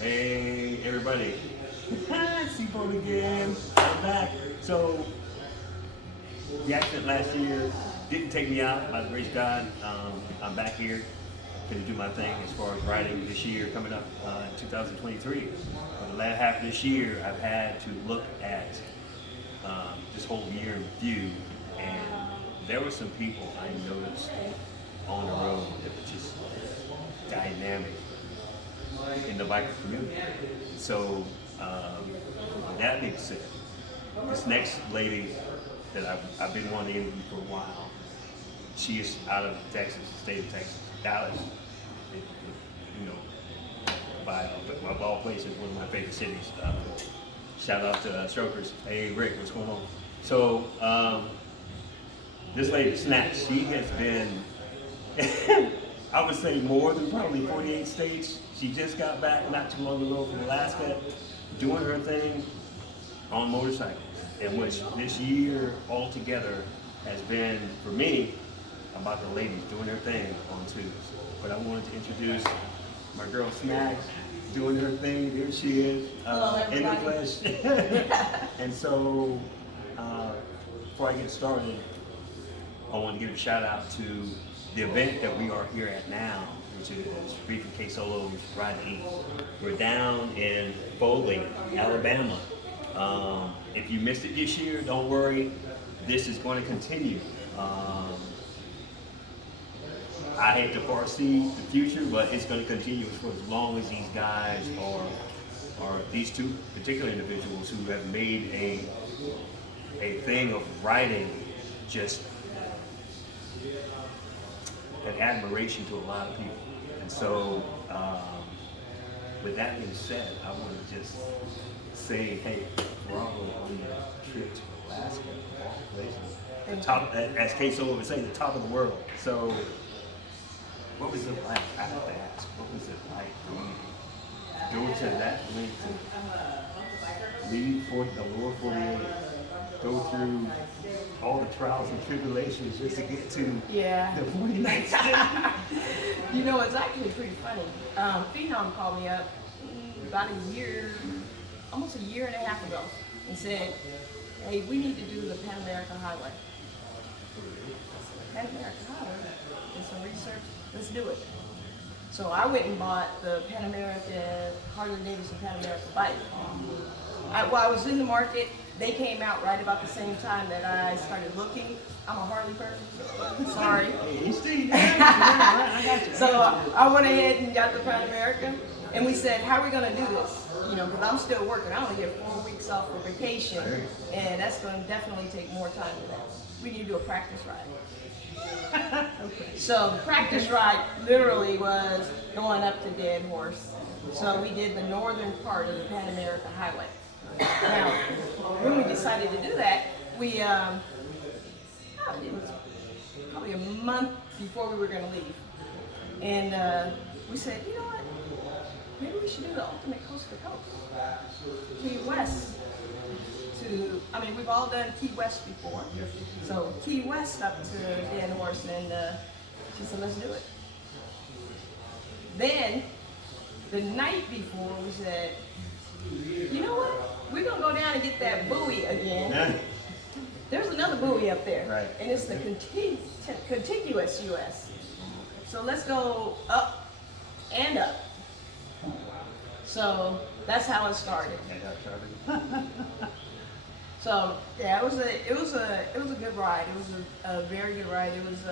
Hey, everybody. T-Bone again. I'm back. So, the accident last year didn't take me out, by the grace of God. I'm back here to do my thing as far as riding this year coming up in 2023. For the last half of this year, I've had to look at this whole year in review, and there were some people I noticed on the road that were just dynamic in the biker community. So, with that being said, this next lady that I've been wanting to interview for a while, she is out of Texas, the state of Texas, Dallas. You know, by all places, one of my favorite cities. Shout out to Strokers. Hey, Rick, what's going on? So, this lady, Snatch, she has been, I would say, more than probably 48 states. She just got back not too long ago from Alaska, doing her thing on motorcycles, in which this year altogether has been, for me, about the ladies doing their thing on tubes. But I wanted to introduce my girl Snacks, doing her thing. There she is, in the flesh. And so, before I get started, I want to give a shout out to the event that we are here at now, which is Reef and K Solo's Ride to Eat. We're down in Foley, Alabama. If you missed it this year, don't worry. This is going to continue. I hate to foresee the future, but it's going to continue for as long as these guys are these two particular individuals who have made a thing of riding just an admiration to a lot of people. And so, with that being said, I want to just say, hey, bravo on your trip to Alaska, of all places. The top, as K Solo would say, the top of the world. So, what was it like? I have to ask, what was it like for you to go to that length to leave for the lower 48, go through all the trials and tribulations just to get to the 49th state? You know, it's actually pretty funny. Phenom called me up about almost a year and a half ago, and said, hey, we need to do the Pan American Highway. Pan American Highway, did some research, let's do it. So I went and bought the Pan American, Harley-Davidson Pan American bike. While I was in the market, they came out right about the same time that I started looking. I'm a Harley person, sorry. So I went ahead and got the Pan America, and we said, how are we gonna do this? You know, because I'm still working. I only get 4 weeks off for vacation, and that's gonna definitely take more time than that. We need to do a practice ride. So the practice ride literally was going up to Dead Horse. So we did the northern part of the Pan America Highway. Now, when we decided to do that, it was probably a month before we were going to leave. And we said, you know what, maybe we should do the ultimate coast to coast. Key West we've all done Key West before. So Key West up to Dead Horse, and she said, let's do it. Then, the night before, we said, you know what? We're going to go down and get that buoy again. There's another buoy up there, and it's the contiguous U.S. So let's go up and up. So that's how it started. So yeah, it was a good ride. It was a very good ride. It was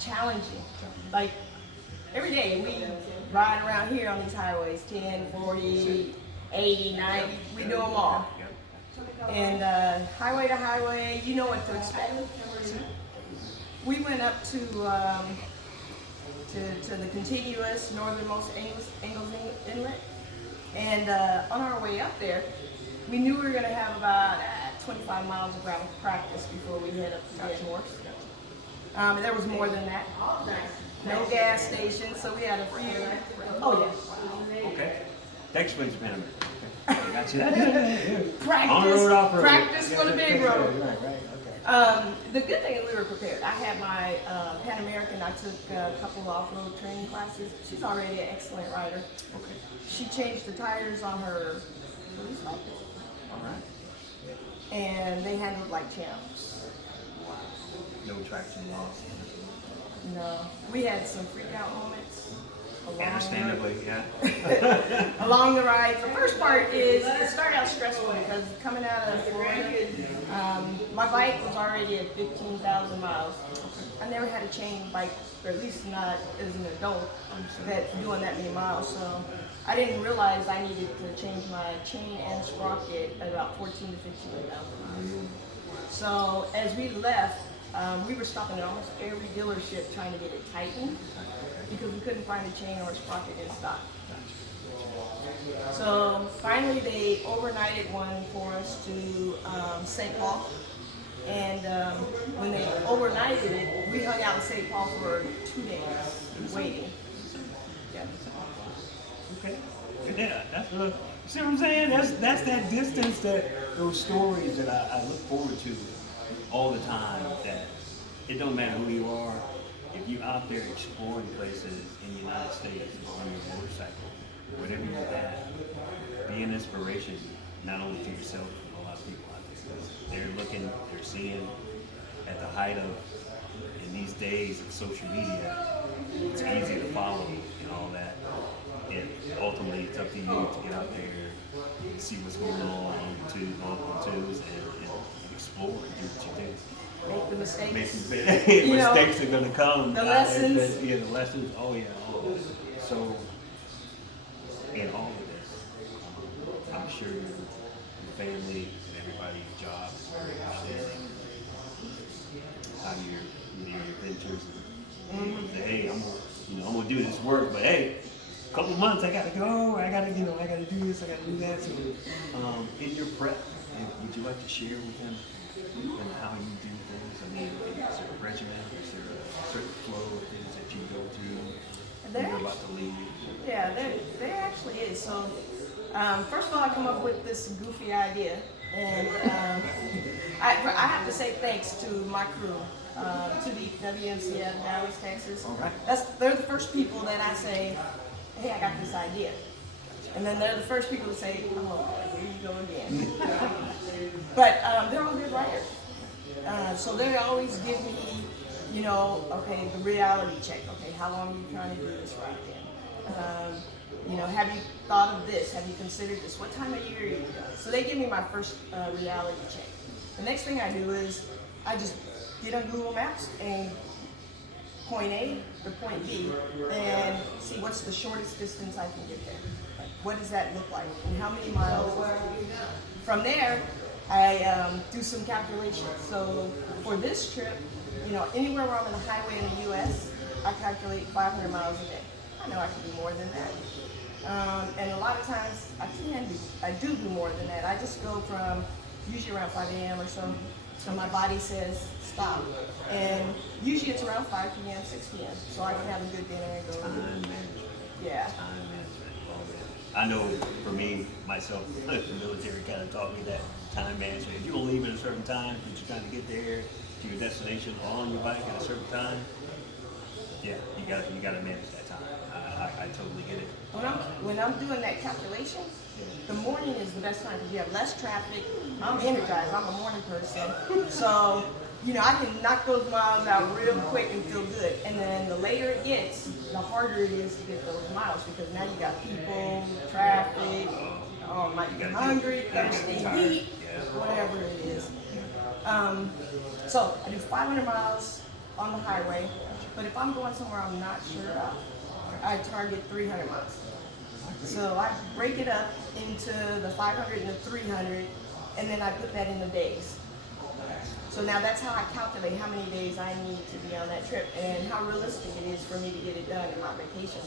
challenging. Like every day we ride around here on these highways, 10, 40, 80, 90, we do them all. And highway to highway, you know what to expect. We went up to the contiguous northernmost Ingalls Inlet, and on our way up there, we knew we were going to have about 25 miles of gravel practice before we head up to Dead Horse. There was more than that. No gas station, so we had a few. Oh yeah. Okay. That explains Pan America. Okay. Got you. Practice, On the road, off road. practice for the big road. Right. Okay. The good thing is we were prepared. I had my Pan American. I took a couple of off-road training classes. She's already an excellent rider. Okay. She changed the tires on her police bike. All right. And they handled like champs. No traction loss. No, we had some freak out moments. Understandably, yeah. Along the ride. The first part is it started out stressful because coming out of Florida, my bike was already at 15,000 miles. I never had a chain bike, or at least not as an adult, that's doing that many miles. So I didn't realize I needed to change my chain and sprocket at about 14 to 15,000 miles. So as we left, we were stopping at almost every dealership trying to get it tightened because we couldn't find a chain or a sprocket in stock. So finally they overnighted one for us to St. Paul. And when they overnighted it, we hung out in St. Paul for 2 days waiting. Yeah. Okay. Yeah, that's see what I'm saying? That's that distance, those stories that I look forward to all the time. That it don't matter who you are, if you're out there exploring places in the United States on your motorcycle, whatever you're at, be an inspiration not only to yourself but a lot of people out there. They're seeing at the height of in these days of social media, it's easy to follow and all that. And ultimately, it's up to you to get out there and see what's going on on twos and explore and do what you do. Make the mistakes. Mistakes are going to come. The lessons. The lessons. Oh yeah. So, in all of this, I'm sure your family and everybody's job is very understanding how your adventures. Say, hey, I'm gonna do this work, but hey, a couple of months I gotta go. I gotta do this. I gotta do that. So, in your prep, would you like to share with them how you do things? I mean, is there a regimen? Is there a certain flow of things that you go through when you're about to leave? Yeah, there actually is. So, first of all, I come up with this goofy idea, and I have to say thanks to my crew, to the WMCF Dallas, Texas. All right. They're the first people that I say, hey, I got this idea. And then they're the first people to say, oh, here you go again. But they're all good writers. So they always give me, okay, the reality check. Okay, how long are you trying to do this right then? Have you thought of this? Have you considered this? What time of year are you doing? So they give me my first reality check. The next thing I do is I just get on Google Maps and point A to point B and see what's the shortest distance I can get there. Like, what does that look like? And how many miles? From there, I do some calculations. So for this trip, anywhere where I'm on the highway in the U.S., I calculate 500 miles a day. I know I can do more than that. And a lot of times I do more than that. I just go from usually around 5 a.m. or so. So my body says stop. And usually it's around 5 p.m., 6 p.m. So I can have a good dinner and go. Time management. Yeah. Time management. I know for me, myself, the military kind of taught me that time management. If you don't leave at a certain time, but you're trying to get there to your destination on your bike at a certain time, yeah, you gotta manage that time. I totally get it. When I'm doing that calculation, the morning is the best time because you have less traffic. I'm energized. I'm a morning person, so I can knock those miles out real quick and feel good. And then the later it gets, the harder it is to get those miles because now you got people, traffic. Might be hungry, thirsty, heat, whatever it is. So I do 500 miles on the highway, but if I'm going somewhere I'm not sure about, I target 300 miles. So I break it up into the 500 and the 300, and then I put that in the days. So now that's how I calculate how many days I need to be on that trip and how realistic it is for me to get it done in my vacation.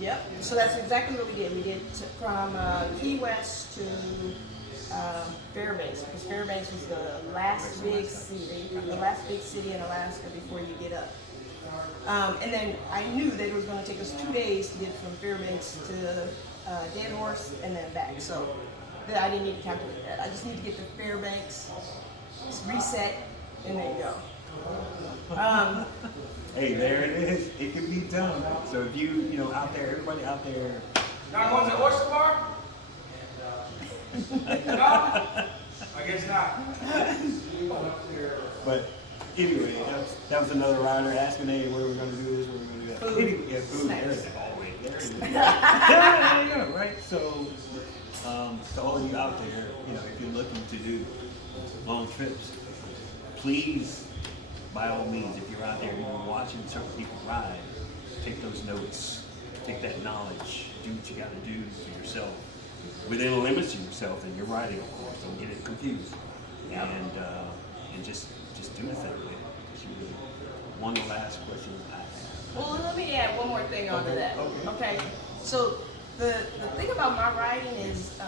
Yep. So that's exactly what we did. We did from Key West to Fairbanks, because Fairbanks was the last big city in Alaska before you get up. And then I knew that it was going to take us 2 days to get from Fairbanks to Dead Horse and then back. So that I didn't need to calculate that. I just need to get to Fairbanks, just reset, and there you go. Hey, there it is. It can be done. So if you out there, everybody out there. Not going to the oyster bar? No? I guess not. But anyway, that was another rider asking, hey, where are we going to do this? Where are we going to do that? Food. Anyway, yeah, food. Snacks. There it is. Always. There it is. There you go, right? So, to all of you out there, if you're looking to do long trips, please, by all means, if you're out there and you're watching certain people ride, take those notes, take that knowledge, do what you got to do for yourself, within the limits of yourself and your riding, of course. Don't get it confused, and just do the thing with it. One last question I have. Well, let me add one more thing onto that. Okay. So the thing about my riding is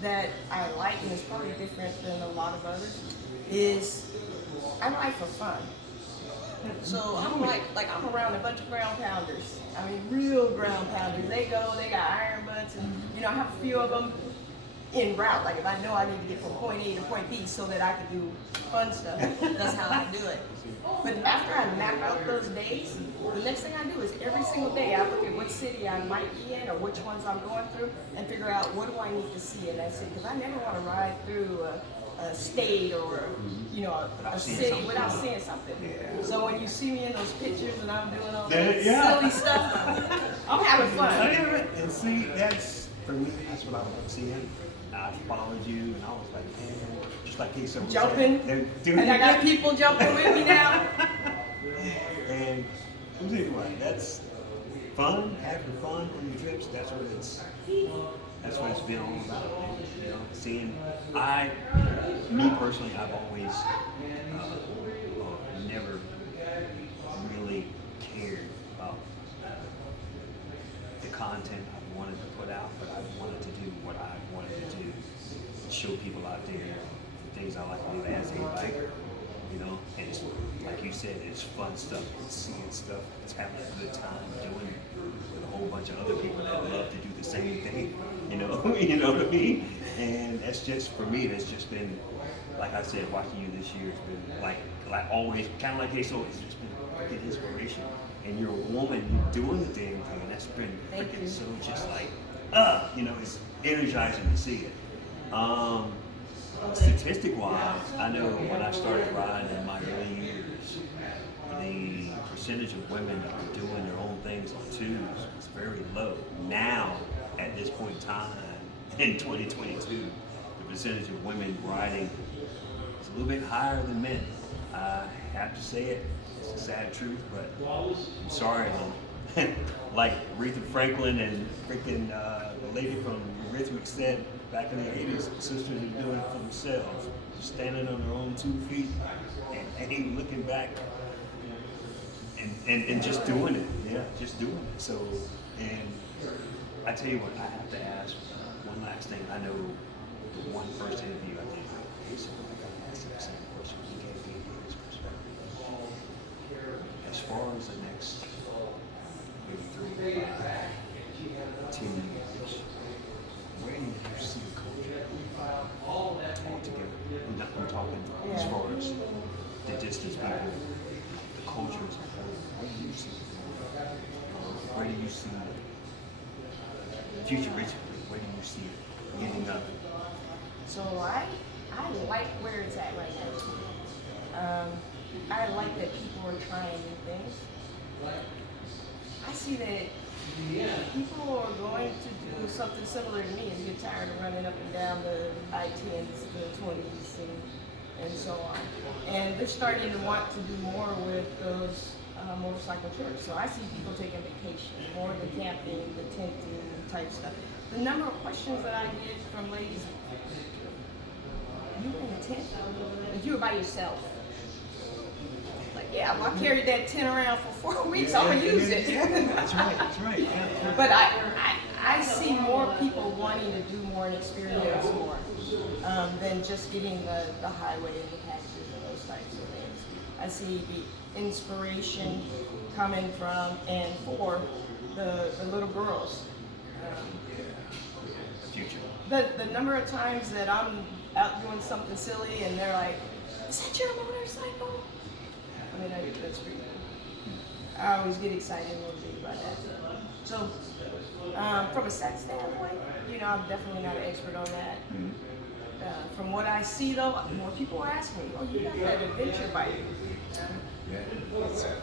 that I like, and it's probably different than a lot of others, is I ride for fun. So I'm like I'm around a bunch of ground pounders. I mean, real ground pounders. They got iron butts, and I have a few of them en route. Like if I know I need to get from point A to point B so that I can do fun stuff, that's how I do it. But after I map out those days, the next thing I do is every single day I look at what city I might be in or which ones I'm going through and figure out what do I need to see in that city. Because I never want to ride through a state or a city without seeing something. Yeah. So when you see me in those pictures and I'm doing all that silly stuff, I'm having fun. And see, that's for me. That's what I want to see. I followed you, and I was like, man, just like he said, Jumping, and I got people jumping with me now. And anyway, that's fun, having fun on your trips. That's what it's been all about. Seeing, me personally, I've always never really cared about the content I wanted to put out, but I wanted to do what I wanted to do, show people out there the things I like to do as a biker, and it's, like you said, it's fun stuff, it's seeing stuff, it's having a good time doing it with a whole bunch of other people that love to do the same thing, you know what I mean? And that's just, for me, that's just been, like I said, watching you this year has been like always, kind of like it's just been freaking inspiration. And you're a woman doing the damn thing, and that's been freaking so just like, it's energizing to see it. Statistic-wise, I know when I started riding in my early years, the percentage of women that were doing their own things on twos was very low. Now, at this point in time, in 2022, the percentage of women riding is a little bit higher than men. I have to say it. It's a sad truth, but I'm sorry. Like Aretha Franklin and freaking the lady from Rhythmic said back in the 80s, sisters are doing it for themselves, standing on their own 2 feet and ain't looking back and just doing it. Yeah, just doing it. So, and I tell you what, I have to ask one last thing. I know the one first interview I did with Jason, I got to ask him the same question. He gave me his perspective. As far as the next maybe 3 to 5, 10 years, where do you see the culture altogether? I'm talking as far as the distance people, the culture as a whole. Where do you see it? Where do you see it? Futuristically, where do you see it ending up? So I like where it's at right now. I like that people are trying new things. I see that people are going to do something similar to me and get tired of running up and down the I-10s, the 20s, and so on. And they're starting to want to do more with those motorcycle trips. So I see people taking vacation, more of the camping, the tenting type stuff. The number of questions that I get from ladies, you in a tent? Like you were by yourself? Like, yeah, well, I carried that tent around for 4 weeks, I'm gonna use it. That's right. Yeah. But I see more people wanting to do more and experience more than just getting the highway and the patches and those types of things. I see the inspiration coming from and for the little girls. the future. The number of times that I'm out doing something silly and they're like, "Is that your motorcycle?" I mean, that's pretty cool. I always get excited and motivated by that. So, from a sex standpoint, I'm definitely not an expert on that. From what I see, though, more people are asking me, "Oh, you got that adventure bike?" Yeah,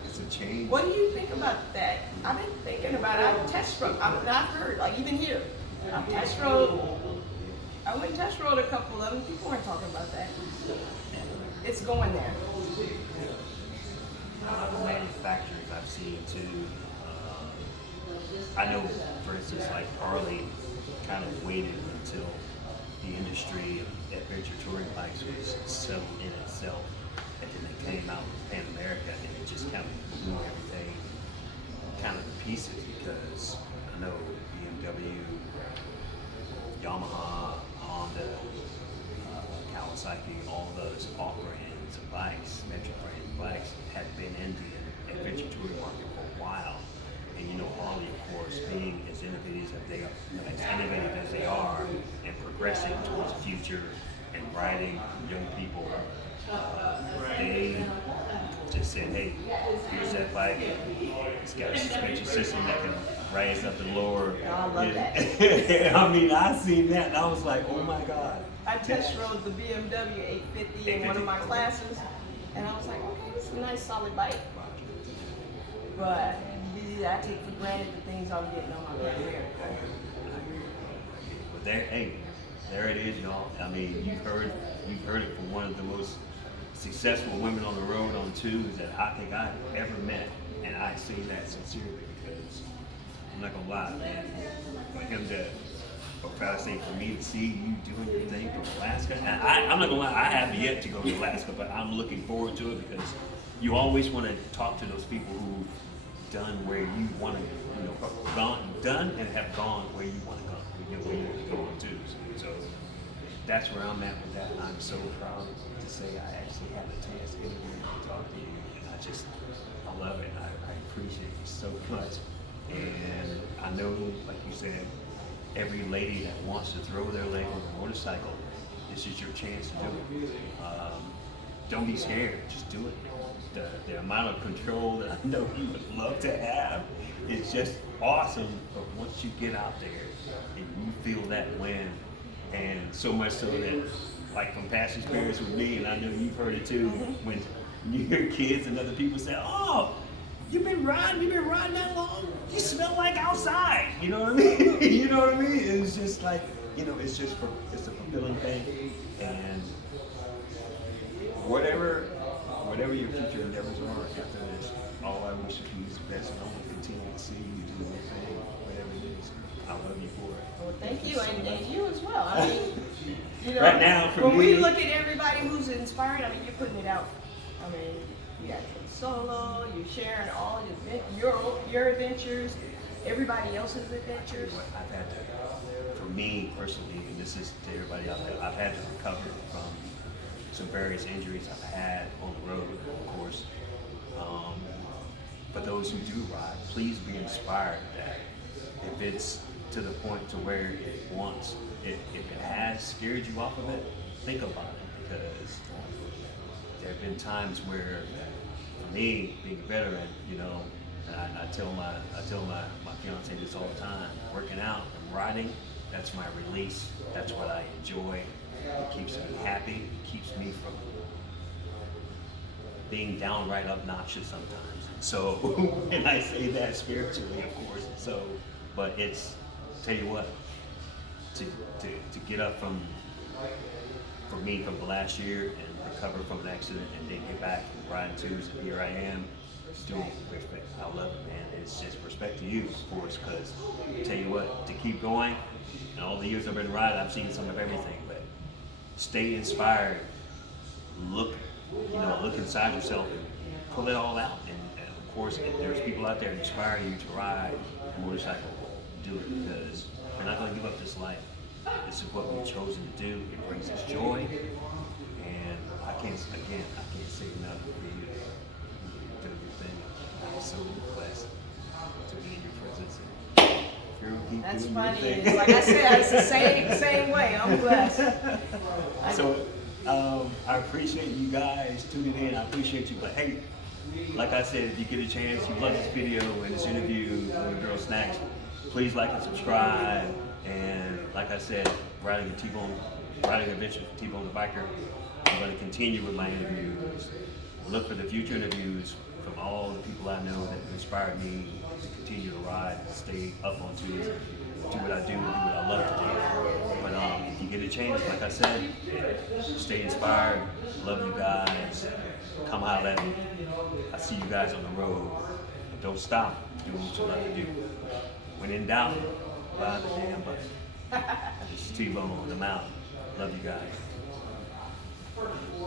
it's a change. What do you think about that? I've been thinking about it. I've test rode. I've heard, like even here, I've test rode. I went and test rode a couple of them. People aren't talking about that. It's going there. Other manufacturers I've seen too. I know, for instance, like Harley kind of waited until the industry of adventure touring bikes was settled in itself, and then they came out with Pan America, and it just kind of blew everything kind of to pieces, because I know BMW, Yamaha, Honda, Kawasaki, all those off brands of bikes, metric brand bikes, had been in the adventure touring market for a while. And Harley, of course, being as innovative as they are, and progressing towards the future and riding young people, they just said, "Hey, here's that bike. It's got a suspension system that can raise up and lower." I love that. I mean, I seen that and I was like, "Oh my God." I test rode the BMW 850 in one of my classes, and I was like, "Okay, this is a nice solid bike." But I take for granted the things I'm getting on my Pan America. But there it is, y'all. I mean, you've heard it from one of the most successful women on the road on tubes that I think I've ever met, and I say that sincerely, because I'm not gonna lie, man. For him to, or I say for me to see you doing your thing from Alaska, and I'm not gonna lie, I have yet to go to Alaska, but I'm looking forward to it, because you always want to talk to those people who've done where you want to, done and have gone where you want to go, where you want to go to. So that's where I'm at with that. I'm so proud to say I actually had a chance to interview and talk to you, and I love it. I appreciate you so much, and I know, like you said, every lady that wants to throw their leg on a motorcycle, this is your chance to do it. Don't be scared, just do it. The amount of control that I know you would love to have is just awesome. But once you get out there and you feel that wind, and so much so that, like from past experience with me, and I know you've heard it too, when you hear kids and other people say, "Oh, you've been riding that long? You smell like outside." You know what I mean? You know what I mean? It's just like, it's a fulfilling thing, and whatever your future endeavors are after this, all I wish you is the best, and I want to continue to see you do your thing, whatever it is. I love you for it. Well, thank you, and you as well. I mean, right now, for when me, we look at everybody who's inspired, I mean, you're putting it out. I mean, you got your solo, you're sharing all your adventures, everybody else's adventures. I've had to, for me personally, and this is to everybody out there, I've had to recover from some various injuries I've had on the road, of course. For those who do ride, please be inspired that if it's to the point to where if it has scared you off of it, think about it, because there have been times where, for me, being a veteran, and I tell my fiance this all the time, working out and riding, that's my release. That's what I enjoy. It keeps me happy. It keeps me from being downright obnoxious sometimes. So, and I say that spiritually, of course. So, but it's, tell you what, to get up from the last year and recover from an accident and then get back and ride twos, and here I am, doing it. Respect. I love it, man. It's just respect to you, of course, because tell you what, to keep going, and all the years I've been riding, I've seen some of everything, but stay inspired, look inside yourself and pull it all out. And of course, if there's people out there inspiring you to ride a motorcycle, do it, because we're not going to give up this life. This is what we've chosen to do. It brings us joy, and I can't say enough for you to do your thing. I'm so blessed to be in your presence. If you're That's doing your funny. thing. It's like I said, it's the same way. I'm blessed. So I appreciate you guys tuning in. I appreciate you. But hey, like I said, if you get a chance, you love this video and this interview with the girl Snacks, please like and subscribe. And like I said, riding adventure for T-Bone the Biker. I'm going to continue with my interviews. Look for the future interviews from all the people I know that inspired me to continue to ride, stay up on tubes, do what I do what I love to do. But if you get a chance, like I said, stay inspired. Love you guys. Come holler at me. I see you guys on the road. But don't stop doing what you love to do. When in doubt, buy the damn bike. This is T-Bone. I'm out. Love you guys.